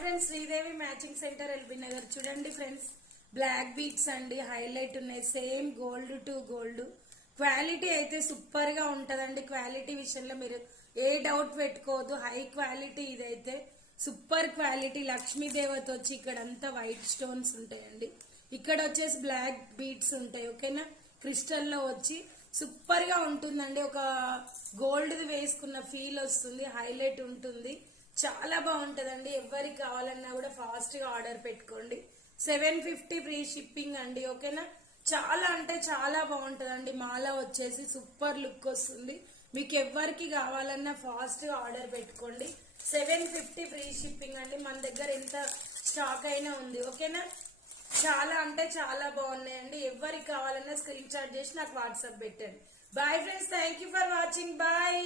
Friends, Sridevi matching centre LB Nagar. చూడండి friends, black beads అండి, highlight ఉన్నాయి. Same gold to gold. Quality అయితే super గా ఉంటదండి. క్వాలిటీ విషయంలో మీరు ఏ డౌట్ పెట్టుకోవద్దు. హై క్వాలిటీ ఇదైతే సూపర్ క్వాలిటీ. లక్ష్మీదేవత వచ్చి ఇక్కడ అంతా వైట్ స్టోన్స్ ఉంటాయండి. ఇక్కడ వచ్చేసి బ్లాక్ బీట్స్ ఉంటాయి. ఓకేనా, క్రిస్టల్ లో వచ్చి సూపర్ గా ఉంటుందండి. ఒక గోల్డ్ వేసుకున్న ఫీల్ వస్తుంది. హైలైట్ ఉంటుంది. చాలా బాగుంటదండి. ఎవరికి కావాలన్నా కూడా ఫాస్ట్ గా ఆర్డర్ పెట్టుకోండి. 750 ఫ్రీ షిప్పింగ్ అండి. ఓకేనా, చాలా అంటే చాలా బాగుంటదండి. మాల వచ్చేసి సూపర్ లుక్ వస్తుంది. మీకు ఎవరికి కావాలన్నా ఫాస్ట్ గా ఆర్డర్ పెట్టుకోండి. 750 ఫ్రీ షిప్పింగ్ అండి. మన దగ్గర ఎంత స్టాక్ అయినా ఉంది. ఓకేనా, చాలా అంటే చాలా బాగున్నాయండి. ఎవరికి కావాలన్నా స్క్రీన్ షాట్ చేసి నాకు వాట్సాప్ పెట్టండి. Bye friends, thank for watching. Bye.